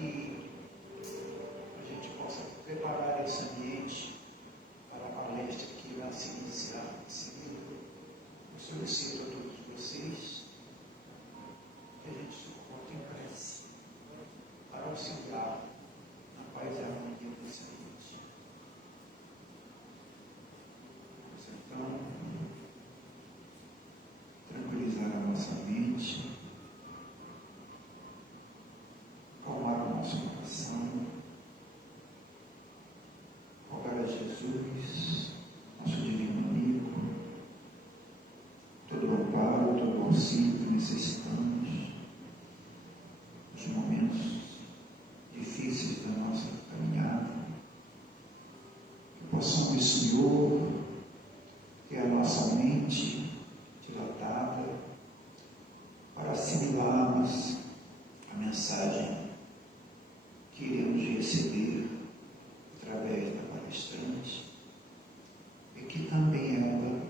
que a gente possa preparar esse ambiente para a palestra que irá se iniciar em seguida. Eu solicito a todos vocês que a gente se comporte em prece para auxiliar na paz e harmonia desse ambiente. Então, tranquilizar a nossa mente, acalmar o nosso coração, rogar a Jesus, nosso divino amigo, todo o amparo, todo o auxílio que necessitamos nos momentos difíceis da nossa caminhada, que possamos, Senhor, ter a nossa mente dilatada para assimilarmos a mensagem que iremos receber através da palestrante e que também ela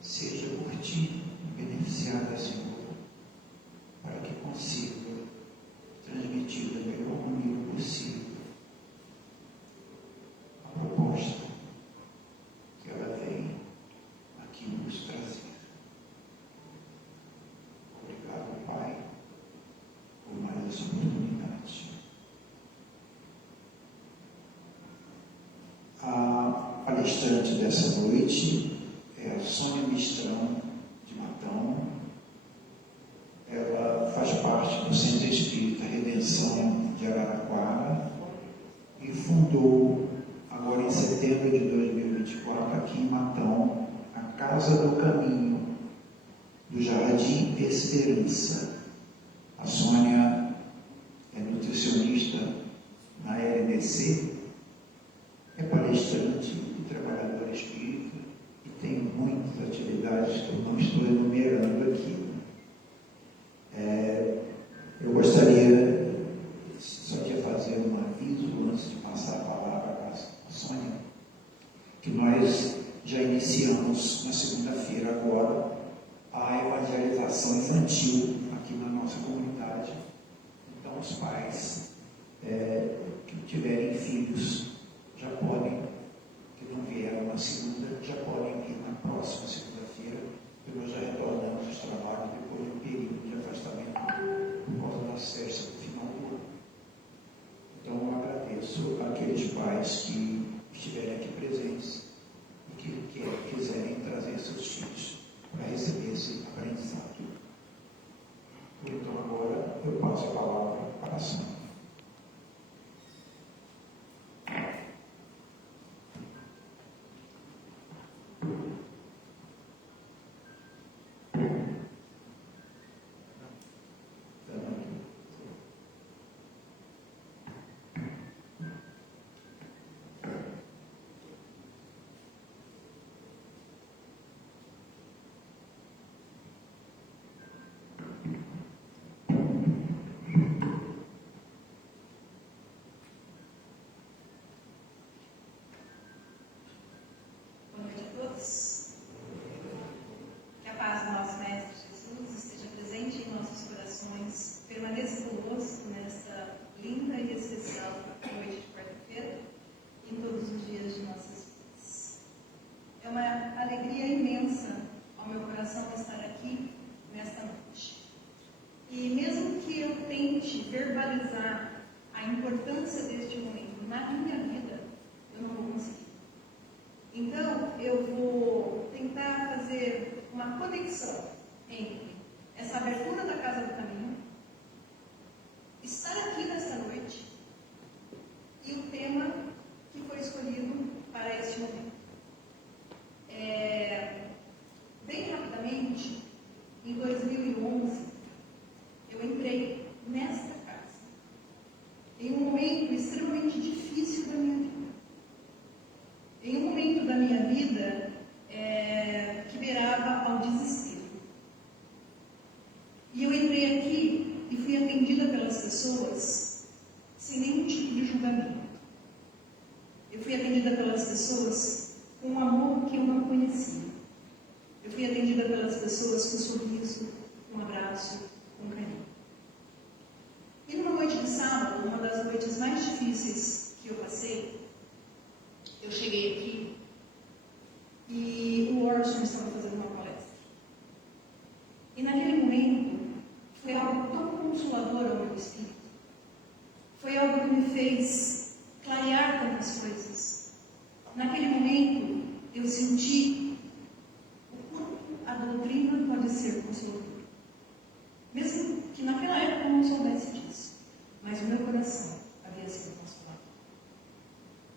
seja por Ti beneficiada, Senhor, para que consiga transmitir da melhor maneira possível a proposta que ela vem aqui nos trazer. Obrigado, Pai, por mais essa oportunidade. A palestrante dessa noite é a Sônia Mistrão, de Matão. Ela faz parte do Centro Espírita Redenção de Araraquara e fundou, agora em setembro de 2024, aqui em Matão, a Casa do Caminho, do Jardim Esperança. A Sônia é nutricionista na LDC, é palestrante e trabalhadora espírita e tem muitas atividades que eu não estou enumerando aqui. Eu gostaria só de fazer um aviso antes de passar a palavra para a Sônia, que nós já iniciamos na segunda-feira agora a evangelização infantil aqui na nossa comunidade. Então os pais que tiverem filhos já podem, que não vieram na segunda, já podem vir na próxima segunda-feira, porque nós já retornamos os trabalhos depois de um período de afastamento por causa das festas do final do ano. Então eu agradeço àqueles pais que estiverem aqui presentes e que quiserem trazer seus filhos para receber esse aprendizado. Então agora eu passo a palavra para a Sônia. Que a paz do nosso Mestre Jesus esteja presente em nossos corações, permaneça conosco nesta linda e especial noite de quarta-feira e em todos os dias de nossas vidas. É uma alegria imensa ao meu coração estar aqui nesta noite. E mesmo que eu tente verbalizar a importância deste momento na minha vida, eu não vou conseguir. Então, eu vou tentar fazer uma conexão entre essa abertura da Casa do Caminho, estar aqui nesta noite e o tema que foi escolhido para este momento. Bem rapidamente, em 2011, eu entrei nesta casa, em um momento extremamente difícil da minha vida. Em um momento da minha vida que beirava ao desespero. E eu entrei aqui e fui atendida pelas pessoas sem nenhum tipo de julgamento. Eu fui atendida pelas pessoas com um amor que eu não conhecia. Eu fui atendida pelas pessoas com um sorriso, com um abraço, com carinho. E numa noite de sábado, uma noites mais difíceis que eu passei, eu cheguei aqui e o Orson estava fazendo uma palestra. E naquele momento, foi algo tão consolador ao meu espírito. Foi algo que me fez clarear tantas coisas. Naquele momento, eu senti o quanto a doutrina pode ser consoladora. Mesmo que naquela época eu não soubesse disso, mas o meu coração havia sido consolado.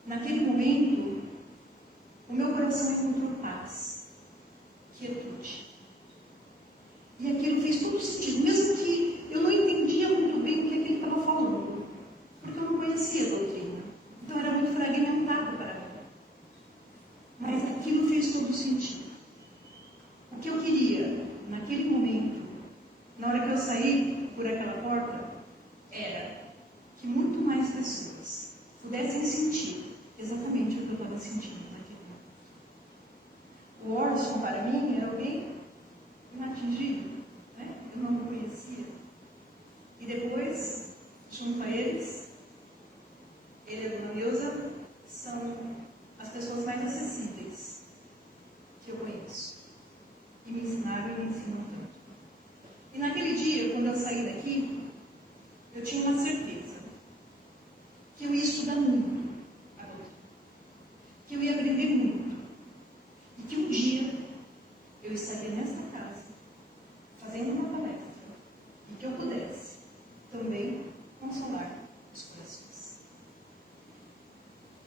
Naquele momento, o meu coração encontrou paz, quietude. E aquilo fez todo sentido, mesmo que eu não entendia muito bem o que ele estava falando, porque eu não conhecia a doutrina. Então era muito fragmentado para mim. Mas aquilo fez todo sentido. O que eu queria, naquele momento, na hora que eu saí por aquela porta, era que muito mais pessoas pudessem sentir exatamente o que eu estava sentindo naquele momento. O Orson, para mim, era alguém inatingível, né? Eu não o conhecia. E depois, junto a eles, ele e a dona Neuza são as pessoas mais acessíveis que eu conheço. E me ensinaram e me ensinam tanto. E naquele dia, quando eu saí daqui, eu tinha uma certeza que eu ia estudar muito a doutrina, que eu ia aprender muito, e que um dia eu estaria nesta casa, fazendo uma palestra, e que eu pudesse também consolar os corações.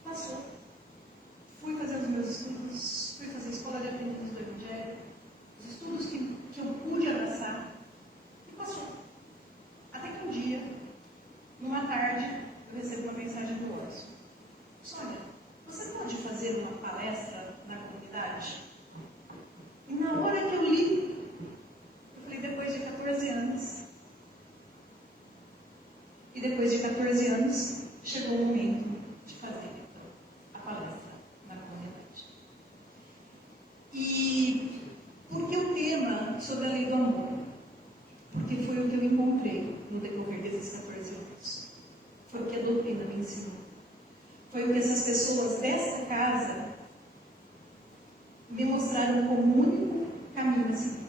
Passou. Fui fazer os meus estudos, fui fazer a escola de aprendiz do Evangelho, os estudos que eu pude abraçar, e passou. Até que um dia, numa tarde, eu recebo uma mensagem do Orson. Sônia, você pode fazer uma palestra na comunidade? E na hora que eu li, eu falei, depois de 14 anos. E depois de 14 anos, chegou o momento de fazer, então, a palestra na comunidade. E por que o tema sobre a lei do amor? Porque foi o que eu encontrei no decorrer desses 14 anos. Foi o que a doutrina me ensinou. Foi o que essas pessoas desta casa me mostraram como único caminho a seguir.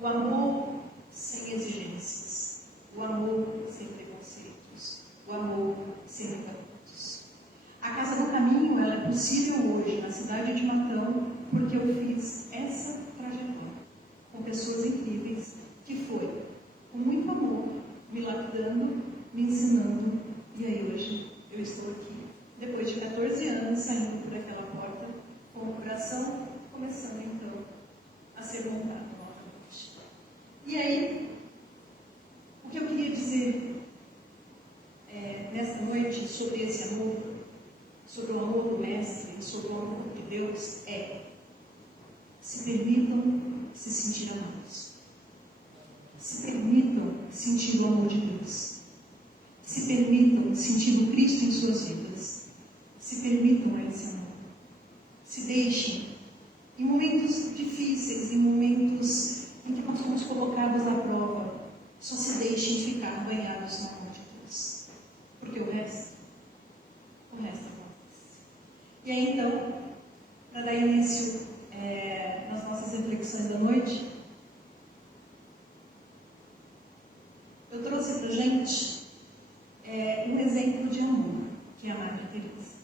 O amor sem exigências. O amor sem preconceitos. O amor sem encantos. A Casa do Caminho ela é possível hoje na cidade de Matão porque eu fiz essa trajetória com pessoas incríveis que foi com muito amor, me lapidando, me ensinando, e aí hoje eu estou aqui, depois de 14 anos, saindo por aquela porta, com o coração começando então a ser montado novamente. E aí, o que eu queria dizer nesta noite sobre esse amor, sobre o amor do Mestre, sobre o amor de Deus, se permitam se sentir amados. Se permitam sentir o amor de Deus. Se permitam sentir o Cristo em suas vidas. Se permitam a esse amor. Se deixem, em momentos difíceis, em momentos em que nós somos colocados à prova, só se deixem ficar banhados no amor de Deus. Porque o resto acontece. E aí então, para dar início nas nossas reflexões da noite, eu trouxe para a gente um exemplo de amor, que é a Madre Teresa.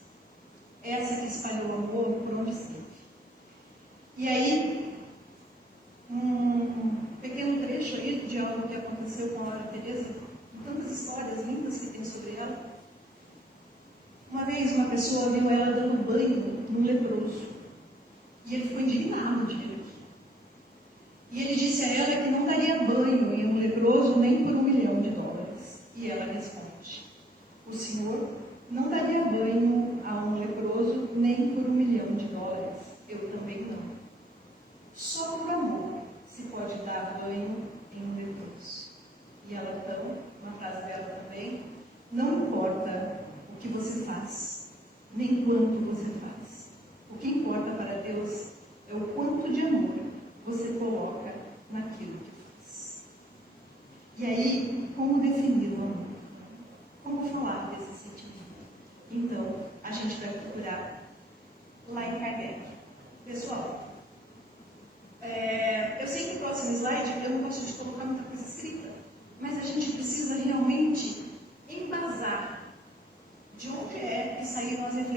Essa que espalhou amor por onde esteve. E aí, um pequeno trecho aí de algo que aconteceu com a Madre Teresa, tantas histórias lindas que tem sobre ela. Uma vez uma pessoa viu ela dando banho num leproso. E ele ficou indignado de ver aquilo. E ele disse a ela que não daria banho em um leproso nem por $1 milhão. E ela responde: o Senhor não daria banho a um leproso nem por $1 milhão. Eu também não. Só por amor se pode dar banho em um leproso. E ela então, na frase dela também, não importa o que você faz, nem quanto você faz. O que importa para Deus é o quanto de amor você coloca naquilo que faz. E aí, como definir o amor? Como falar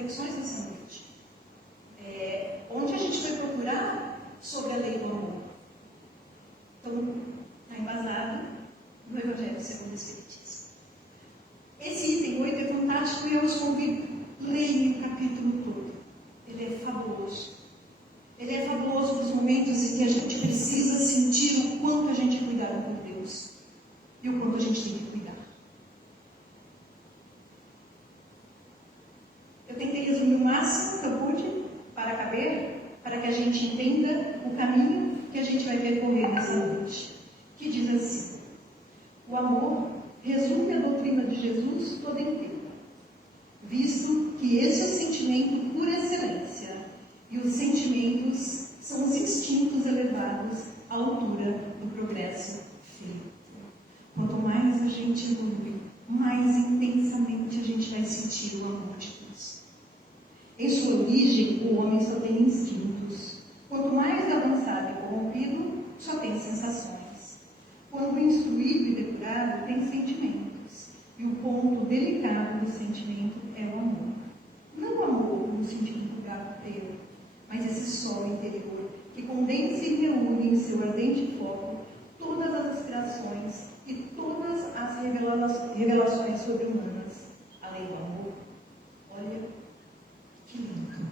reflexões nessa noite, onde a gente vai procurar sobre a lei do amor. Então, está embasado no Evangelho segundo o Espiritismo. Esse item 8 é fantástico e eu os convido, leiam o capítulo todo. Ele é fabuloso. Ele é fabuloso nos momentos em que a gente precisa sentir o quanto a gente é cuidado por Deus e o quanto a gente tem que cuidar. Eu tentei resumir o máximo que eu pude para caber, para que a gente entenda o caminho que a gente vai percorrer nessa noite. Que diz assim: o amor resume a doutrina de Jesus toda inteira, visto que esse é o sentimento por excelência, e os sentimentos são os instintos elevados à altura do progresso físico. Quanto mais a gente evolui, mais intensamente a gente vai sentir o amor de Deus. Em sua origem, o homem só tem instintos. Quanto mais avançado e corrompido, só tem sensações. Quando instruído e depurado, tem sentimentos. E o ponto delicado do sentimento é o amor. Não o amor no sentido garoteiro, mas esse sol interior que condensa e reúne em seu ardente foco todas as aspirações e todas as revelações sobre-humanas. A lei do amor, olha que lindo.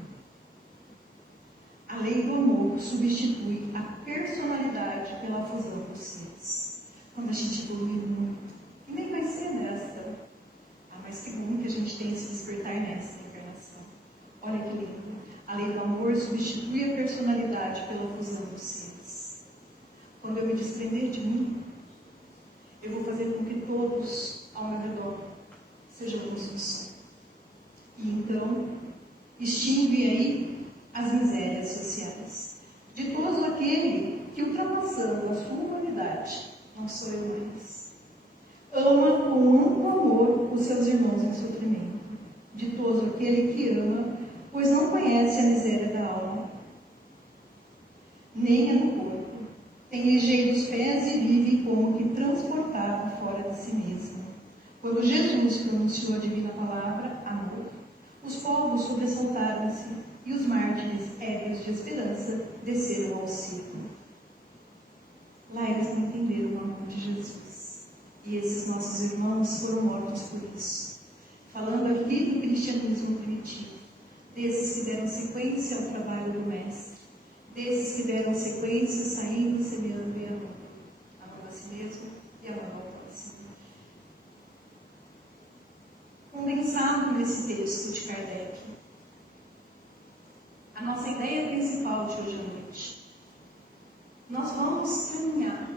A lei do amor substitui a personalidade pela fusão dos seres. Quando a gente evolui muito, e nem vai ser nessa, mas que bom que a gente tem esse despertar nessa encarnação. Olha que lindo. A lei do amor substitui a personalidade pela fusão dos seres. Quando eu me desprender de mim, eu vou fazer com que todos ao meu redor sejam luz do sol. E então, extingue aí as misérias sociais. Ditoso aquele que, ultrapassando a sua humanidade, não sou eu mais, ama com amplo amor os seus irmãos em sofrimento. Ditoso aquele que ama, pois não conhece a miséria da alma, nem a do corpo. Tem ligeiro os pés e vive como que transportado fora de si mesmo. Quando Jesus pronunciou a divina palavra, amor, os povos sobressaltaram-se e os mártires, ébrios de esperança, desceram ao circo. Lá eles não entenderam o amor de Jesus. E esses nossos irmãos foram mortos por isso. Falando aqui do cristianismo primitivo, desses que deram sequência ao trabalho do Mestre, desses que deram sequência saindo, semeando e amando. Amando a si mesmo e amando ao próximo. Condensado nesse texto de Kardec, a nossa ideia principal de hoje à noite: nós vamos caminhar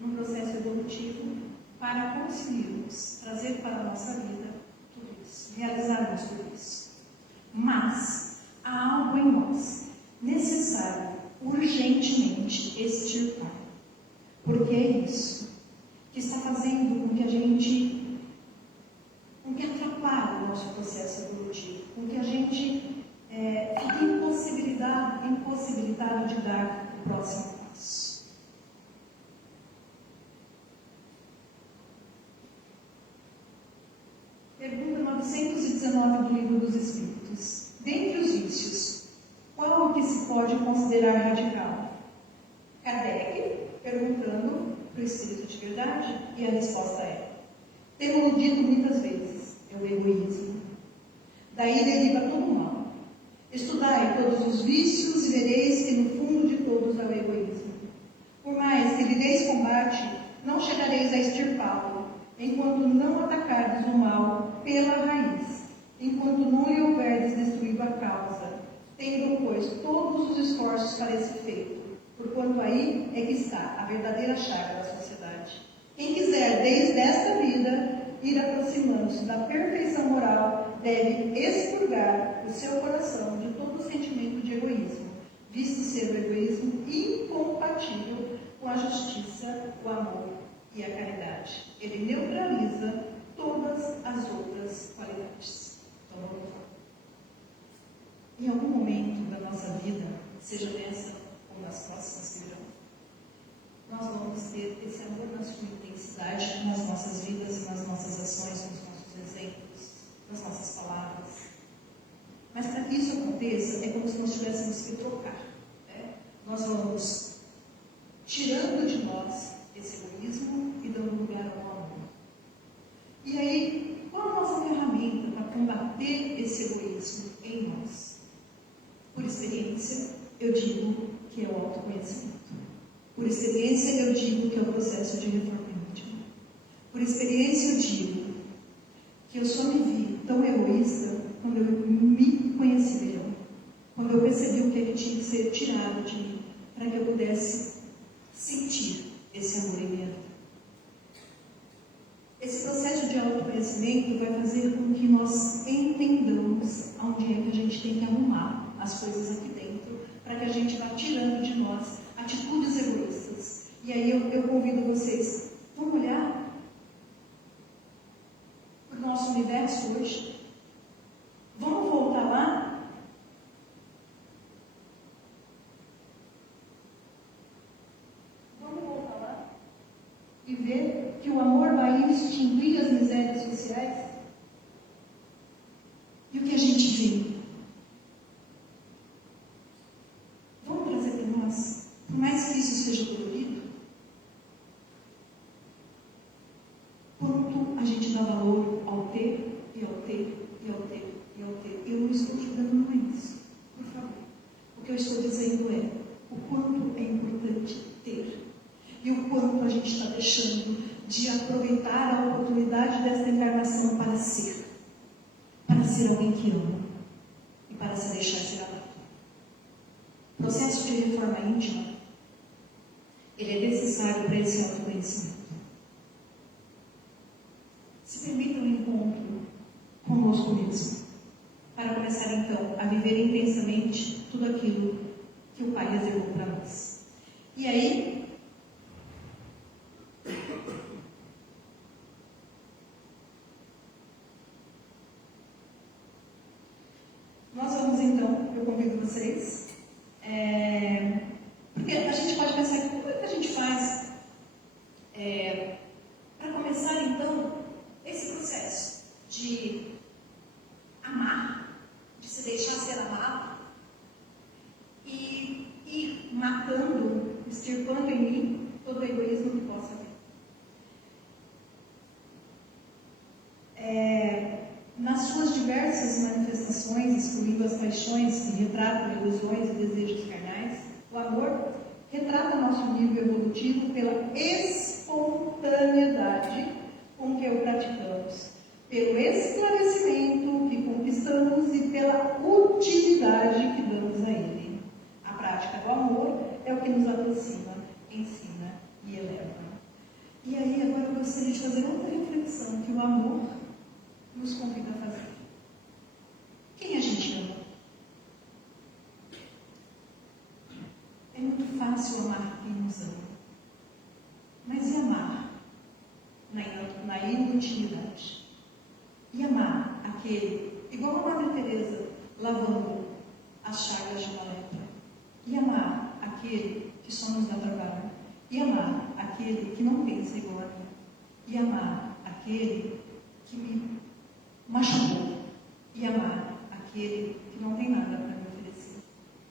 num processo evolutivo para conseguirmos trazer para a nossa vida tudo isso, realizarmos tudo isso. Mas há algo em nós necessário urgentemente extirpar, porque é isso que está fazendo com que a gente, com que atrapalhe o nosso processo evolutivo, com que a gente fique impossibilitado de dar o próximo passo. Pergunta 919 do Livro dos Espíritos. Dentre os vícios, qual o que se pode considerar radical? Kardec perguntando para o Espírito de Verdade, e a resposta é: temos dito muitas vezes, é o egoísmo. Daí deriva todo o mal. Estudai todos os vícios e vereis que no fundo de todos é o egoísmo. Por mais que lhe deis combate, não chegareis a extirpá-lo, enquanto não atacardes o mal pela raiz, enquanto não lhe houverdes destruído a causa, tendo, pois, todos os esforços para esse feito, porquanto aí é que está a verdadeira chaga da sociedade. Quem quiser, desde esta vida, ir aproximando-se da perfeição moral, deve expurgar o seu coração de todo sentimento de egoísmo, visto ser o egoísmo incompatível com a justiça, o amor e a caridade. Ele neutraliza todas as outras qualidades. Então, vamos lá. Em algum momento da nossa vida, seja nessa ou nas próximas que virão, nós vamos ter esse amor na sua intensidade nas nossas vidas, nas nossas ações, nos nossos exemplos, nas nossas palavras. para que isso aconteça, é como se nós tivéssemos que trocar. Né? Nós vamos tirando de nós esse egoísmo e dando lugar ao amor. E aí, qual a nossa ferramenta para combater esse egoísmo em nós? Por experiência, eu digo que é o autoconhecimento. Por experiência, eu digo que é o processo de reforma íntima. Por experiência, eu digo que eu só me vi tão egoísta quando eu me conheci melhor. Quando eu percebi o que tinha que ser tirado de mim, para que eu pudesse sentir esse amor em minha vida. Esse processo de autoconhecimento vai fazer com que nós entendamos aonde é que a gente tem que arrumar as coisas aqui dentro, para que a gente vá tirando de nós atitudes egoístas. E aí eu convido vocês, vamos olhar para o nosso universo hoje? Vamos voltar lá? Vamos voltar lá? E ver que o amor vai extinguir as misérias sociais? E o que a gente vê? Vamos trazer para nós, por mais que isso seja dolorido, quanto a gente dá valor ao ter, e ao ter, e ao ter, e ao ter. Eu não estou julgando, não é isso, por favor. O que eu estou dizendo é o quanto é importante ter. E o quanto a gente está deixando de aproveitar a oportunidade desta encarnação para ser alguém que ama e para se deixar ser amado. O processo de reforma íntima, ele é necessário para esse autoconhecimento. Se permita um encontro conosco mesmo, para começar então a viver intensamente tudo aquilo que o Pai reservou para nós. E aí, nós vamos então, eu convido vocês, porque a gente pode pensar que como é que a gente faz para começar então esse processo de amar, de se deixar ser amado e ir matando, extirpando em mim todo o egoísmo que possa haver. Nas suas diversas manifestações, excluindo as paixões que retratam ilusões e desejos carnais, o amor retrata nosso nível evolutivo pela espontaneidade com que o praticamos, pelo esclarecimento que conquistamos e pela utilidade que damos a ele. A prática do amor é o que nos aproxima, ensina e eleva. E aí agora eu gostaria de fazer outra reflexão que o amor nos convida a fazer. Quem a gente ama? É muito fácil amar quem nos ama. Mas e amar na inutilidade? E amar aquele, igual a Madre Teresa, lavando as chagas de uma lepra? E amar aquele que só nos dá trabalho? E amar aquele que não pensa igual a mim? E amar aquele que me machucou? E amar aquele que não tem nada para me oferecer?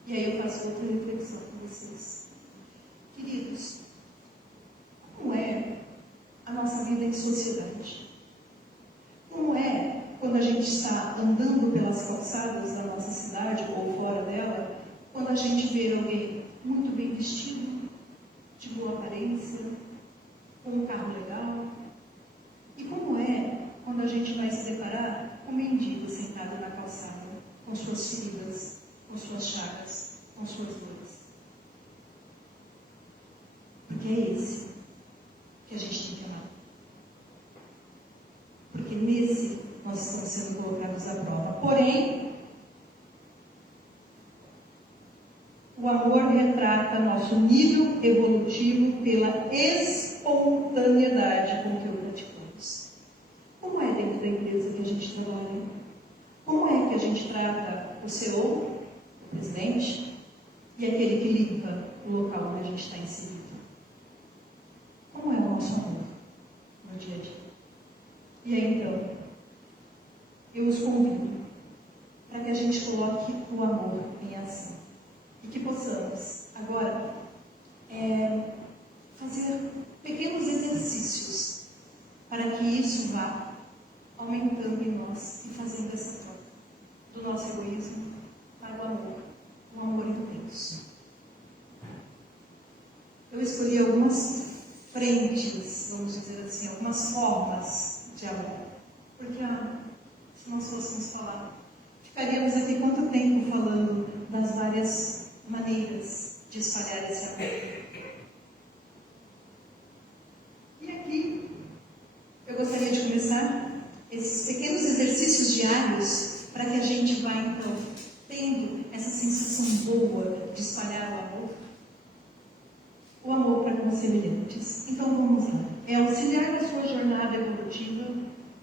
E aí eu faço outra reflexão com vocês. Queridos, como é a nossa vida em sociedade? Como é quando a gente está andando pelas calçadas da nossa cidade ou fora dela, quando a gente vê alguém muito bem vestido, de boa aparência, com um carro legal? E como é quando a gente vai se deparar com um mendigo sentado na calçada, com suas feridas, com suas chagas, com suas dores? Porque é esse que a gente tem que amar. Porque nesse nós estamos sendo colocados à prova. Porém, o amor retrata nosso nível evolutivo pela espontaneidade com que o praticamos. Como é dentro da empresa que a gente trabalha? Como é que a gente trata o CEO, o presidente, e aquele que limpa o local onde a gente está inserido? Como é o nosso amor no dia a dia? E aí então, eu os convido para que a gente coloque o amor em ação. E que possamos, agora, fazer pequenos exercícios para que isso vá aumentando em nós e fazendo essa troca do nosso egoísmo para o amor, um amor intenso. Eu escolhi algumas frentes, vamos dizer assim, algumas formas de amor, porque se nós fôssemos falar, ficaríamos aqui quanto tempo falando das várias maneiras de espalhar esse amor. E aqui eu gostaria de começar esses pequenos exercícios diários para que a gente vá então tendo essa sensação boa de espalhar o amor para com os semelhantes. Então vamos lá. É auxiliar na sua jornada evolutiva,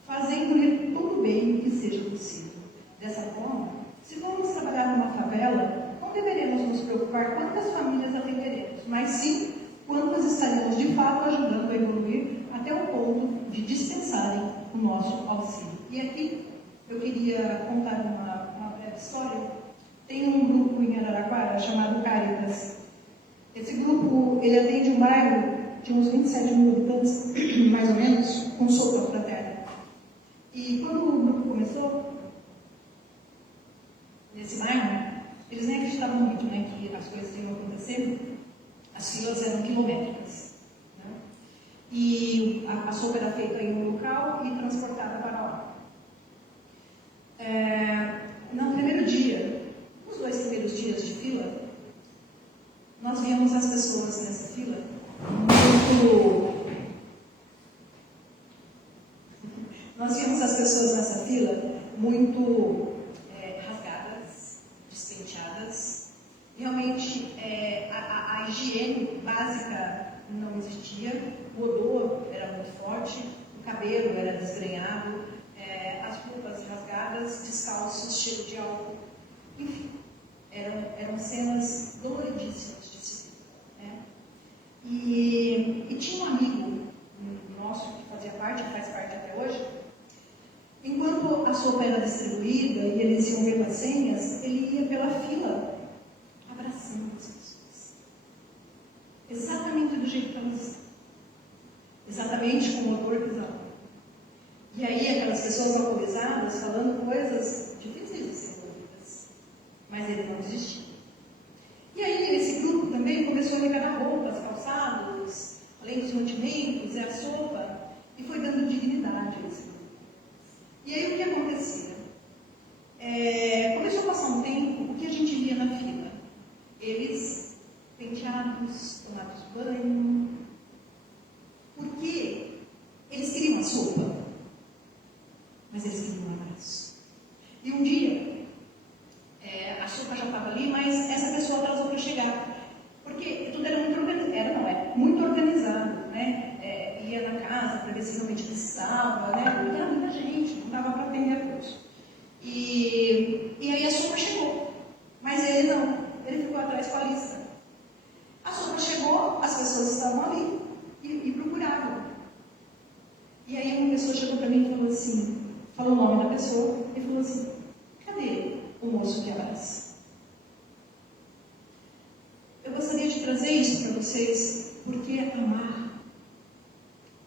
fazendo-lhe todo o bem que seja possível. Dessa forma, se formos trabalhar numa favela, não deveremos nos preocupar quantas famílias atenderemos, mas sim quantas estaremos de fato ajudando a evoluir até o ponto de dispensarem o nosso auxílio. E aqui eu queria contar uma breve história. Tem um grupo em Araraquara chamado Caritas. Esse grupo, ele atende um bairro de uns 27 mil habitantes, mais ou menos, com sopa fraterna. E quando o grupo começou, nesse bairro, eles nem acreditavam muito, né, que as coisas iam acontecer. As filas eram quilométricas. Né? E a sopa era feita em um local e transportada para lá. No primeiro dia, nos 2 primeiros dias de fila, nós víamos as pessoas nessa fila muito rasgadas, despenteadas. Realmente a higiene básica não existia, o odor era muito forte, o cabelo era desgrenhado, as roupas rasgadas, descalços, cheio de álcool. Enfim, eram cenas doloridíssimas de se ver. Né? E tinha um amigo nosso que faz parte até hoje. Enquanto a sopa era distribuída e eles iam ver as senhas, ele ia pela fila, abraçando as pessoas. Exatamente do jeito que elas estão. Exatamente com o odor que exalavam. E aí aquelas pessoas alcoolizadas falando coisas difíceis de ser ouvidas. Mas ele não desistiu. E aí esse grupo também começou a ligar roupas, calçados, além dos mantimentos e a sopa, e foi dando dignidade a esse grupo. E aí o que acontecia? Começou a passar um tempo, o que a gente via na fila? Eles penteados, tomados banho. Porque eles queriam a sopa, mas eles queriam um abraço. E um dia, a sopa já estava ali, mas essa pessoa atrasou para chegar. Porque tudo era muito organizado, muito organizado, né? Ia na casa para ver se realmente precisava, né? Porque era muita gente, não dava para atender a todos. E aí a sopa chegou, mas ele não, ele ficou atrás com a lista. A sopa chegou, as pessoas estavam ali e procuravam. E aí uma pessoa chegou para mim e falou assim, falou o nome da pessoa e falou assim, cadê o moço que abraça? Eu gostaria de trazer isso para vocês, porque amar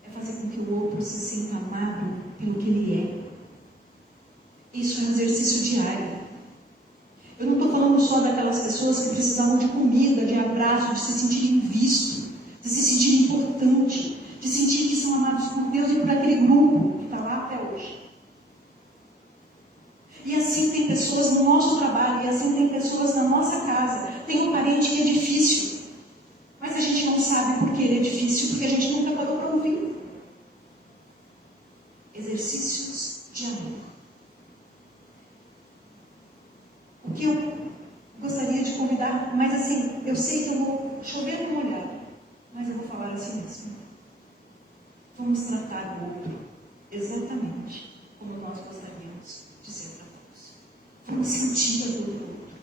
é fazer com que o outro se sinta amado pelo que ele é. Isso é um exercício diário. Eu não estou falando só daquelas pessoas que precisavam de comida, de abraço, de se sentirem vistos, de se sentirem importante, de sentir que são amados por Deus e por aquele grupo que está lá até hoje. E assim tem pessoas no nosso trabalho, e assim tem pessoas na nossa casa. Tem um parente que é difícil, mas a gente não sabe por que ele é difícil, porque a gente nunca parou para ouvir. Exercícios de amor. O que eu gostaria de convidar, mas assim, eu sei que eu vou chover no molhado, mas eu vou falar assim mesmo. Vamos tratar o outro exatamente como nós gostaríamos de ser tratados. Vamos sentir a dor do outro.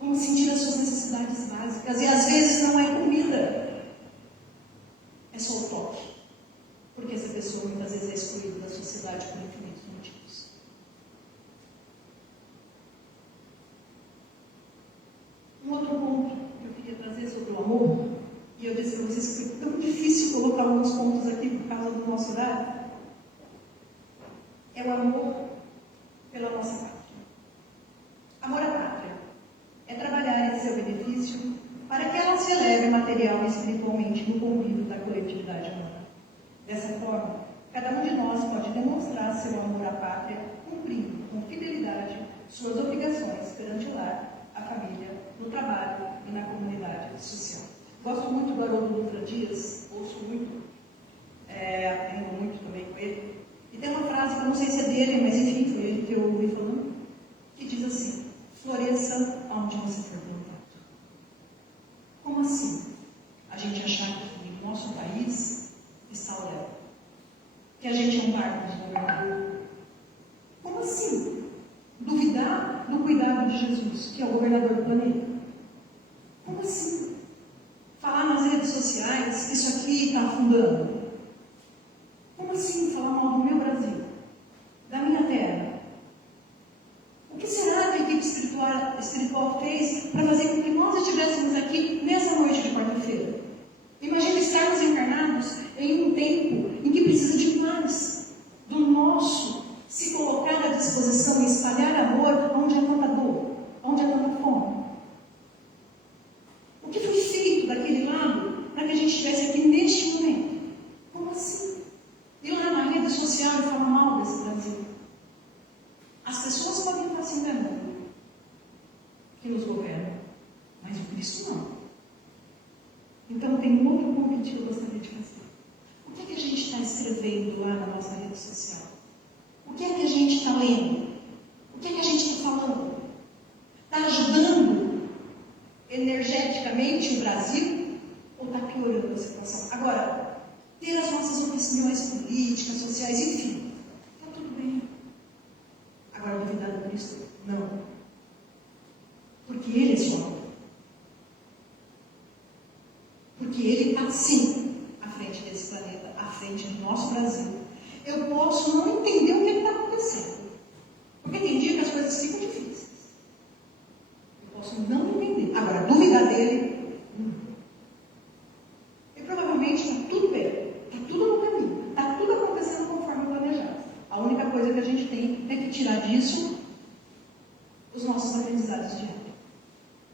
Vamos sentir as suas necessidades básicas. E às vezes não é comida, é só o toque. Porque essa pessoa muitas vezes é excluída da sociedade por infinitos motivos. amor. E eu disse para vocês que foi tão difícil colocar alguns pontos aqui por causa do nosso horário. É o amor pela nossa pátria. Amor à pátria é trabalhar em seu benefício para que ela se eleve material e espiritualmente no convívio da coletividade humana. Dessa forma, cada um de nós pode demonstrar seu amor à pátria, cumprindo com fidelidade suas obrigações perante o lar, a família, no trabalho e na comunidade social. Gosto muito do Haroldo Dutra Dias, ouço muito, aprendo muito também com ele. E tem uma frase que eu não sei se é dele, mas enfim, foi ele que eu ouvi falando, que diz assim: floresça onde você for plantado. Como assim? A gente achar que no nosso país está o Léo, que a gente é um barco de governador. Como assim? Duvidar do cuidado de Jesus, que é o governador do planeta. Como assim? Falar nas redes sociais que isso aqui está afundando. Como assim falar mal do meu Brasil, da minha terra? O que será que a equipe espiritual fez para fazer com que nós estivéssemos aqui nessa noite de quarta-feira? Imagina estarmos encarnados em um tempo em que precisa de mais do nosso se colocar à disposição e espalhar amor onde há tanta dor, onde há tanta fome. O que foi feito daquele lado para que a gente estivesse aqui neste momento? Como assim? Ir lá na rede social e falar mal desse Brasil. As pessoas podem estar se enganando que nos governam, mas o Cristo não. Então tem um outro convite que eu gostaria de fazer. O que é que a gente está escrevendo lá na nossa rede social? O que é que a gente está lendo? O que é que a gente está falando? Está ajudando energeticamente o Brasil ou está piorando a situação? Agora, ter as nossas opiniões políticas, sociais, enfim, está tudo bem. Agora, duvidar do Cristo? Não. Porque Ele é só amor. Porque Ele está, sim, à frente desse planeta, à frente do nosso Brasil. Eu posso não entender o que está acontecendo. Porque tem dia que as coisas ficam difíceis. Eu posso não entender. Agora, duvidar dele, e provavelmente está tudo bem. Está tudo no caminho. Está tudo acontecendo conforme planejado. A única coisa que a gente tem é que tirar disso os nossos aprendizados diários.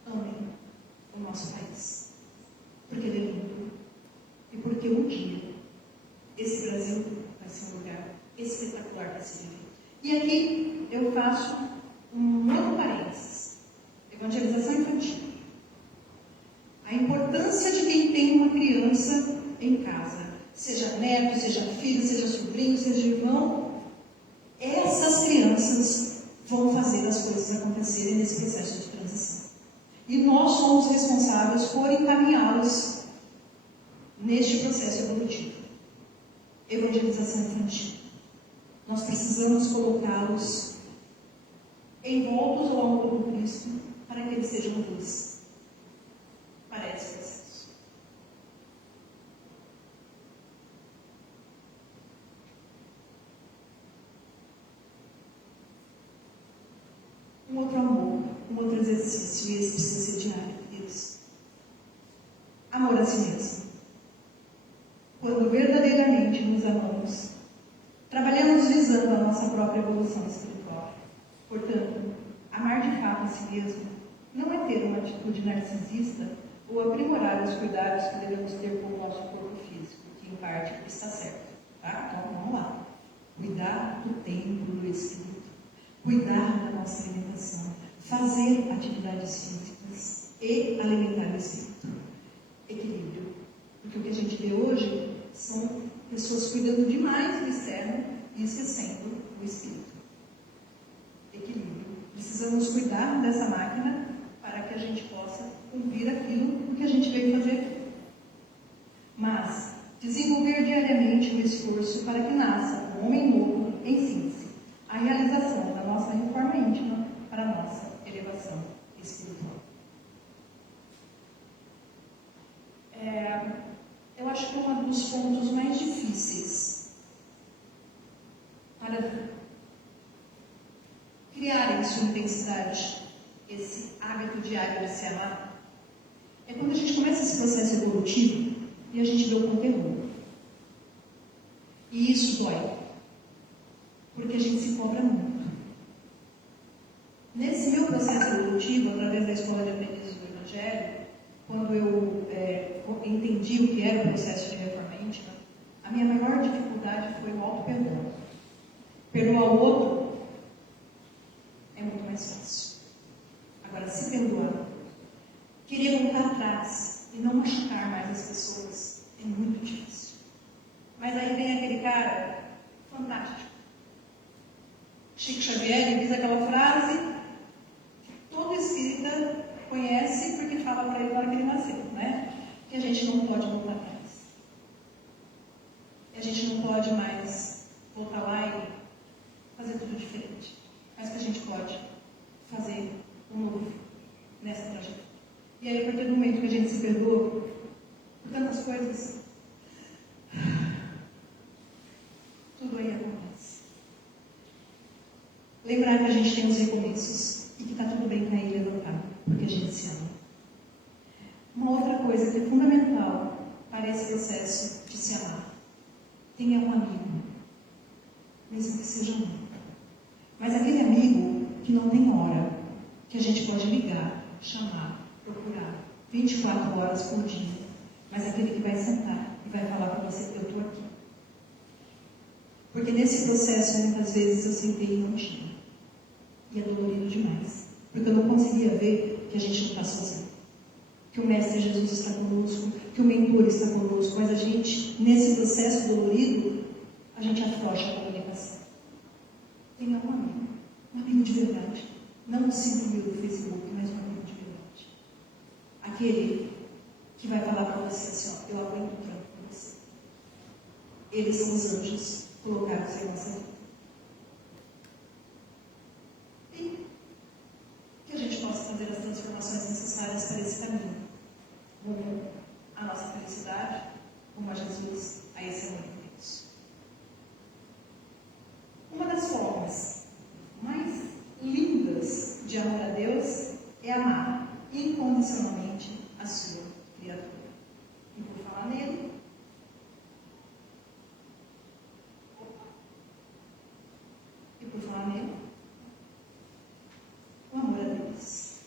Amém o nosso país. Porque ele é lindo. E porque um dia esse Brasil vai ser um lugar espetacular para se viver. E aqui eu faço um outro parênteses. Evangelização infantil. A importância de quem tem uma criança em casa. Seja neto, seja filho, seja sobrinho, seja irmão. Essas crianças vão fazer as coisas acontecerem nesse processo de transição. E nós somos responsáveis por encaminhá-los neste processo evolutivo. Evangelização infantil. Nós precisamos colocá-los envoltos ao amor do Cristo para que eles sejam luz para esse processo. Um outro amor, um outro exercício, e esse precisa ser diário, isso. Amor a si mesmo. Quando verdadeiramente nos amamos, trabalhamos visando a nossa própria evolução espiritual. Portanto, amar de fato a si mesmo não é ter uma atitude narcisista ou aprimorar os cuidados que devemos ter com o nosso corpo físico, que em parte está certo. Tá? Então vamos lá. Cuidar do templo do espírito, cuidar da nossa alimentação, fazer atividades físicas e alimentar o espírito. Equilíbrio. Porque o que a gente vê hoje são pessoas cuidando demais do externo e esquecendo o espírito. Equilíbrio. Precisamos cuidar dessa máquina para que a gente possa cumprir aquilo que a gente veio fazer aqui. Mas, desenvolver diariamente o esforço para que nasça um homem novo em síntese, a realização da nossa reforma íntima para a nossa elevação espiritual. Eu acho que é um dos pontos mais difíceis para criar em sua intensidade esse hábito diário de se amar é quando a gente começa esse processo evolutivo e a gente vê o conteúdo. E isso dói, porque a gente se cobra muito. Nesse meu processo evolutivo, através da Escola de Aprendizes do Evangelho, quando eu entendi o que era o processo de reforma íntima, a minha maior dificuldade foi o auto-perdão. Perdoar o outro é muito mais fácil. Agora, se perdoar, querer voltar atrás e não machucar mais as pessoas é muito difícil. Mas aí vem aquele cara fantástico, Chico Xavier, e diz aquela frase que todo espírita conhece porque fala para ele na hora que ele nasceu, né? Que a gente não pode voltar atrás. E a gente não pode mais voltar lá e fazer tudo diferente. Mas que a gente pode fazer um novo nessa trajetória. E aí, a partir do momento que a gente se perdoa por tantas coisas, tudo aí acontece. Lembrar que a gente tem os recomeços e que está tudo bem cair e levantar, porque a gente se ama. Uma outra coisa que é fundamental para esse processo de se amar: tenha um amigo, mesmo que seja um. Mas aquele amigo que não tem hora, que a gente pode ligar, chamar, procurar 24 horas por dia, mas aquele que vai sentar e vai falar para você: eu estou aqui. Porque nesse processo, muitas vezes, eu sentei e não tinha. E é dolorido demais. Porque eu não conseguia ver que a gente não está sozinho. Que o Mestre Jesus está conosco, que o mentor está conosco, mas a gente, nesse processo dolorido, a gente afrouxa a comunicação. Tenha um amigo de verdade. Não um 5 mil do Facebook, mas um amigo de verdade. Aquele que vai falar para você assim: ó, eu aguento o tranco com você. Eles são os anjos colocados em nossa vida. E que a gente possa fazer as transformações necessárias para esse caminho, rumo à nossa felicidade, rumo a Jesus, a esse amor intenso. Uma das formas mais lindas de amor a Deus é amar incondicionalmente a sua criatura. E por falar nele, o amor a Deus.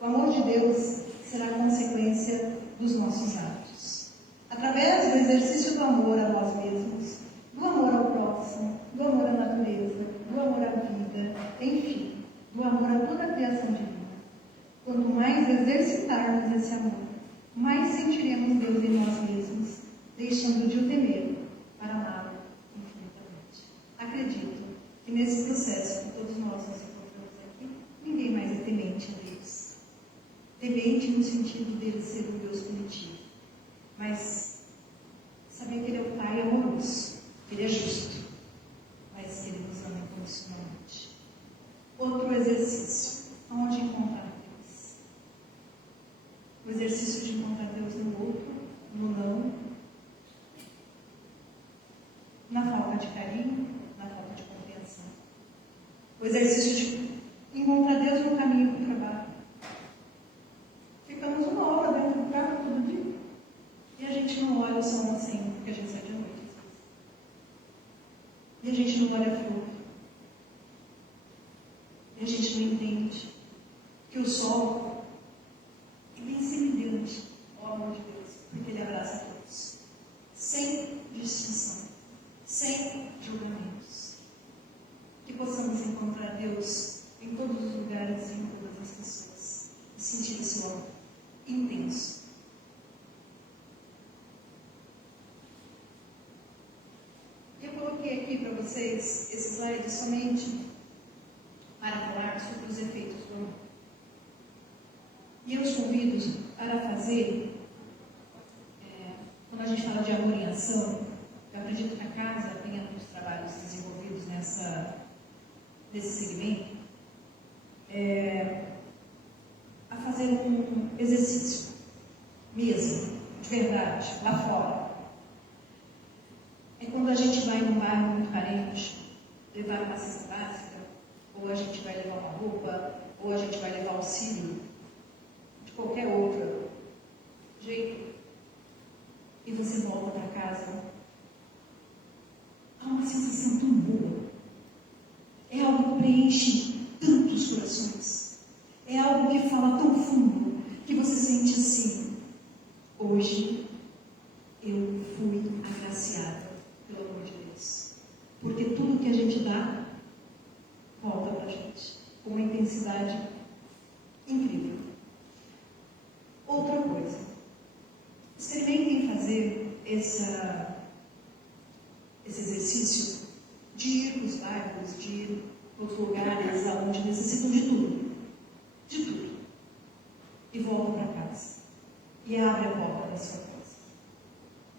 O amor de Deus será consequência dos nossos atos. Através do exercício do amor a nós mesmos, do amor ao próximo, do amor à natureza, do amor à vida, enfim, do amor a toda a criação divina. Quanto mais exercitarmos esse amor, mais sentiremos Deus em nós mesmos, deixando de o temer para amá-lo infinitamente. Acredito que nesse processo que todos nós nos encontramos aqui, ninguém mais é temente a Deus. Temente no sentido dele ser um Deus punitivo, mas saber que ele é o Pai amoroso, que ele é justo, mas que ele nos ama incondicionalmente. Outro exercício: onde encontrar Deus? O exercício de encontrar Deus no outro, no não, na falta de carinho, na falta de compreensão. O exercício de encontrar Deus no caminho para o trabalho. Ficamos 1 hora dentro do carro todo dia e a gente não olha o sol nascendo, porque a gente sai de noite. E a gente não olha a flor. E a gente não entende que o sol vem sempre brilhante, ó amor de Deus, porque ele abraça a todos, sem distinção, sem julgamentos. Que possamos encontrar Deus em todos os lugares e em todas as pessoas, e sentir esse amor intenso. Eu coloquei aqui para vocês esse slide somente para falar sobre os efeitos do amor. E eu os convido para fazer, quando a gente fala de amor em ação, eu acredito que a casa tenha muitos trabalhos desenvolvidos nesse segmento, a fazer um exercício mesmo, de verdade, lá fora. É quando a gente vai num bairro muito carente, levar uma cesta básica, ou a gente vai levar uma roupa, ou a gente vai levar auxílio de qualquer outra jeito, e você volta para casa, há uma sensação tão boa. É algo que preenche tantos corações. É algo que fala tão fundo que você sente assim: hoje eu fui agraciada pelo amor de Deus. Porque tudo que a gente dá volta para a gente com uma intensidade incrível. Outra coisa, experimentem fazer esse exercício de ir para os bairros, de ir para os lugares onde necessitam de tudo, e voltam para casa, e abre a porta da sua casa.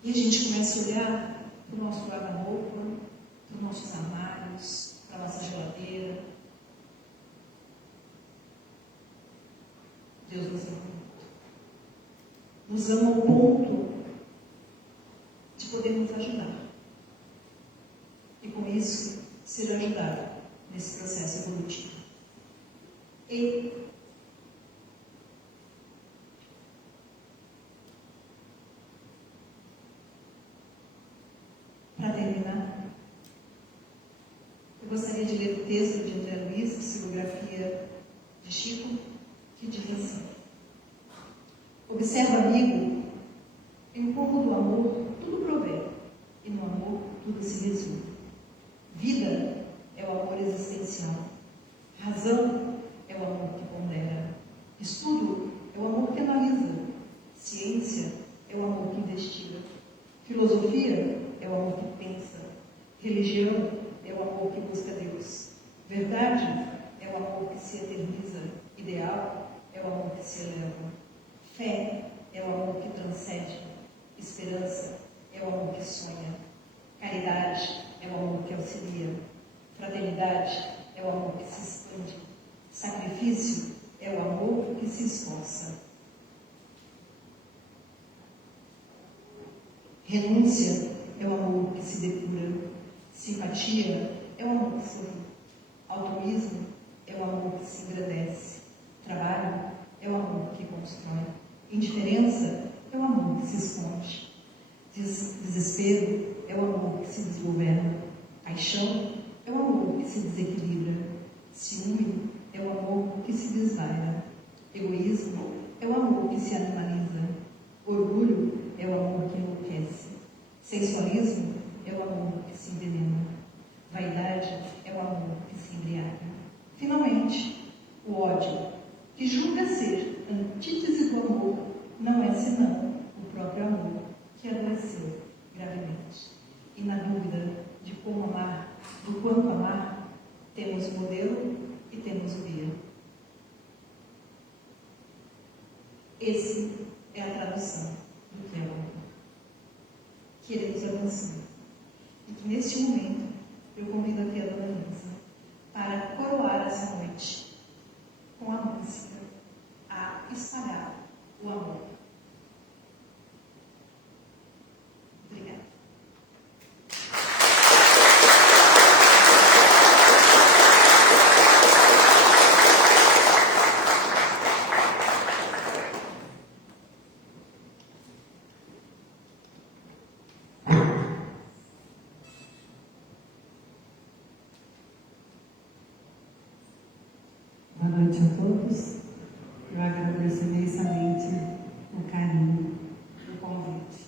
E a gente começa a olhar para o nosso guarda-roupa, para os nossos armários, para a nossa geladeira. Deus nos ama muito. Nos ama ao ponto de poder nos ajudar. E com isso, ser ajudado nesse processo evolutivo. E para terminar, eu gostaria de ler o texto de André Luiz, Psicografia de Chico, que diz assim: observa, amigo, em como do amor tudo provém, e no amor tudo se resume. Vida é o amor existencial. Razão é o amor que pondera. Estudo é o amor que analisa. Ciência é o amor que investiga. Filosofia é o amor que pensa. Religião é o amor que busca Deus. Verdade é o amor que se eterniza. Ideal é o amor que se eleva. Fé é o amor que transcende. Esperança é o amor que sonha. Caridade é o amor que auxilia. Fraternidade é o amor que se expande. Sacrifício é o amor que se esforça. Renúncia é o amor que se depura. Simpatia é o amor que sorri. Altruísmo é o amor que se engrandece. Trabalho é o amor que constrói. Indiferença é o amor que se esconde. Desespero é o amor que se desgoverna. Paixão é o amor que se desequilibra. Ciúme é o amor que se desvaira. Egoísmo é o amor que se animaliza. Orgulho é o amor que enlouquece. Sensualismo é o amor que se envenena. Vaidade é o amor que se embriaga. Finalmente, o ódio, que julga ser antítese do amor, não é senão o próprio amor que adoeceu gravemente. E na dúvida de como amar, do quanto amar, temos o modelo e temos o guia. Esse é a tradução do que é o amor. Queremos avançar. E que neste momento eu convido aqui a Dona Lisa para coroar essa noite com a música a espalhar o amor. Obrigada. Boa noite a todos. Eu agradeço imensamente o carinho, o convite.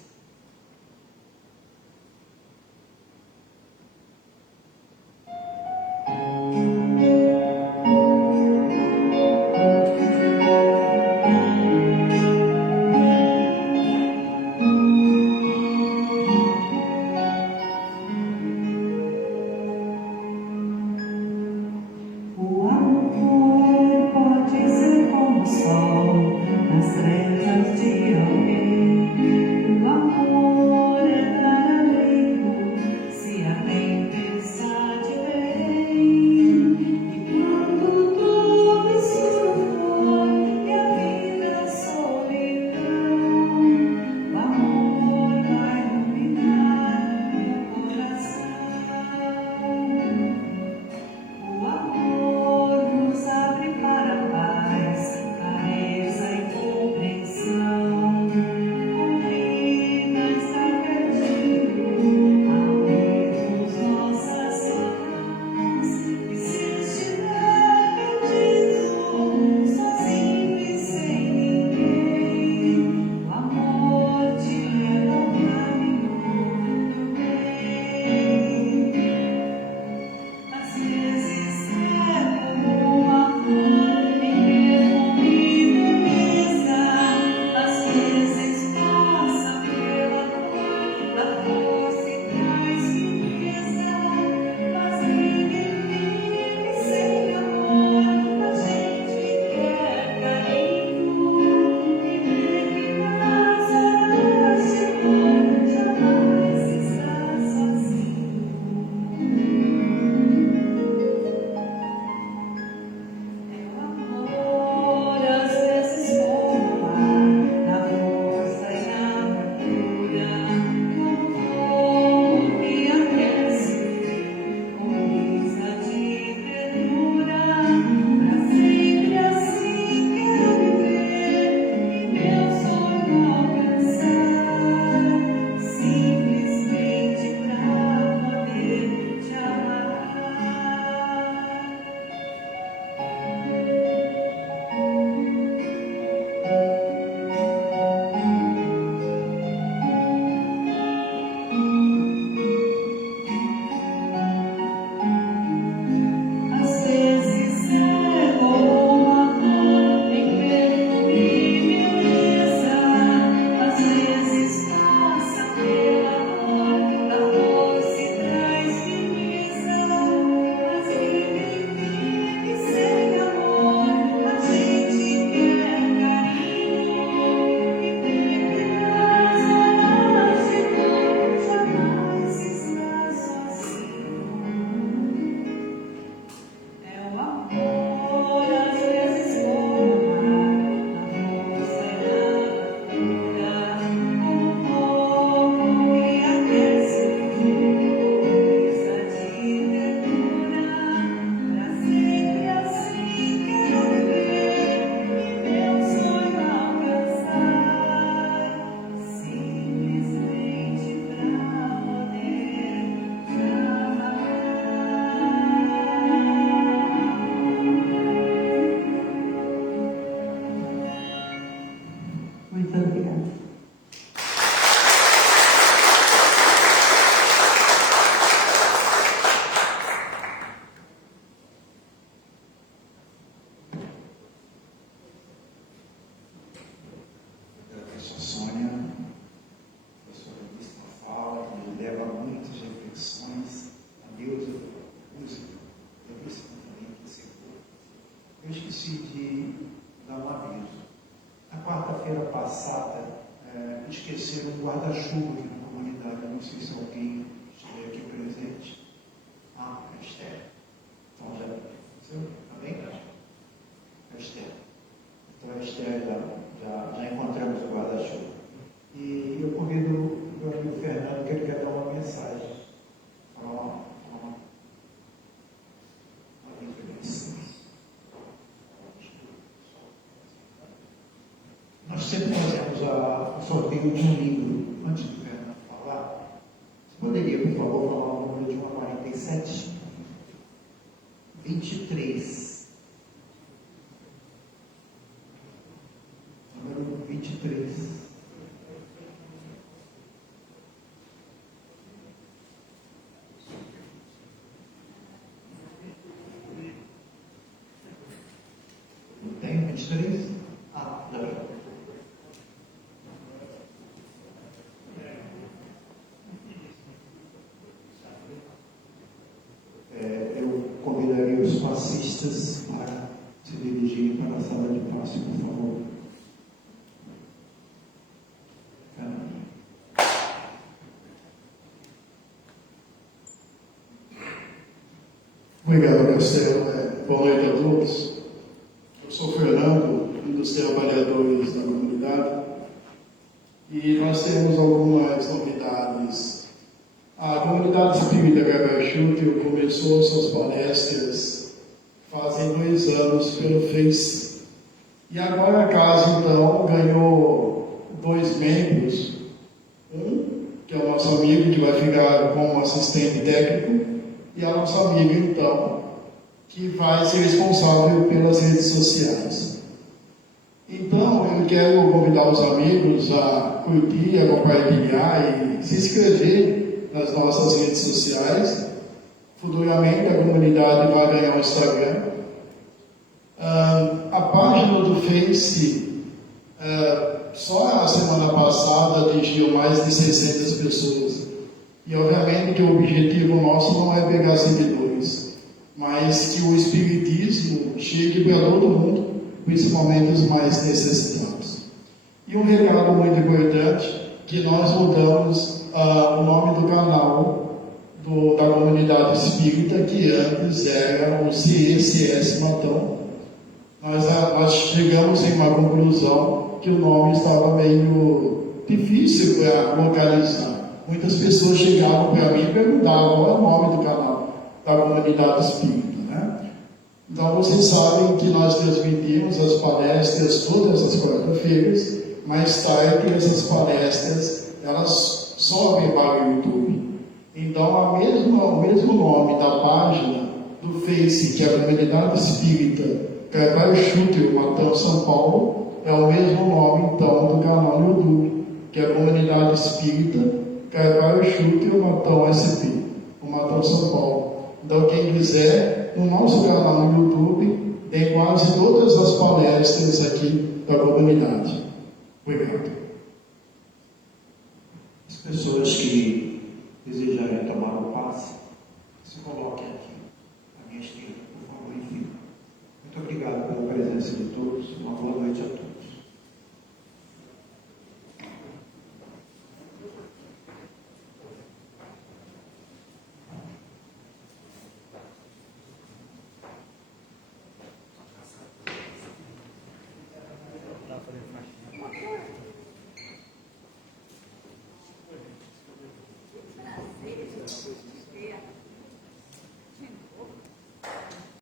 O amor pode ser como o sol nas trevas de eu esqueci de dar um aviso. Na quarta-feira passada, esqueceram um guarda-chuva aqui na comunidade. Eu não sei se alguém estiver aqui presente. Ah, é Esther. Então já aconteceu? Está bem? É Esther. Então a Esther já encontramos o guarda-chuva. E eu convido o meu amigo Fernando, que ele quer dar uma mensagem. Uma Nós sempre fazemos o sorteio de um livro. Antes do Fernando falar, você poderia, por favor, falar o número de 1 a 47? 23. Número 23. Tem 23? Ah, já vai. Eu convidaria os passistas para se dirigirem para a sala de passe, por favor. Obrigado, Castelo. Boa noite a todos. Eu sou Fernando, um dos trabalhadores da comunidade, e nós temos algumas novidades. A comunidade espírita Gabriel Schutter começou suas palestras fazem 2 anos pelo Face. E agora a casa, então, ganhou 2 membros. Um, que é o nosso amigo, que vai ficar como assistente técnico, e a nossa amiga, então, que vai ser responsável pelas redes sociais. Então, eu quero convidar os amigos a curtir, a compartilhar e se inscrever nas nossas redes sociais. Futuramente, a comunidade vai ganhar um Instagram. A página do Face, só a semana passada, atingiu mais de 600 pessoas. E, obviamente, que o objetivo nosso não é pegar seguidores, mas que o Espiritismo chegue para todo mundo, principalmente os mais necessitados. E um recado muito importante, que nós mudamos o nome do canal da comunidade espírita, que antes era o CECS Matão. Nós chegamos em uma conclusão que o nome estava meio difícil para localizar. Muitas pessoas chegavam para mim e perguntavam qual é o nome do canal da comunidade espírita, né? Então vocês sabem que nós transmitimos as palestras todas as quarta-feiras. Mais tarde essas palestras elas sobem para o YouTube. Então o mesmo nome da página do Face, que é a comunidade espírita Gabriel Schutter, Matão, São Paulo, é o mesmo nome então do canal no YouTube, que é a comunidade espírita Gabriel Schutter, Matão SP, o Matão, São Paulo. Então quem quiser, no nosso canal no YouTube tem quase todas as palestras aqui da comunidade. Obrigado. As pessoas que desejarem tomar o passe, se coloquem aqui, à minha esquerda, por favor, em fila. Muito obrigado pela presença de todos. Uma boa noite a todos.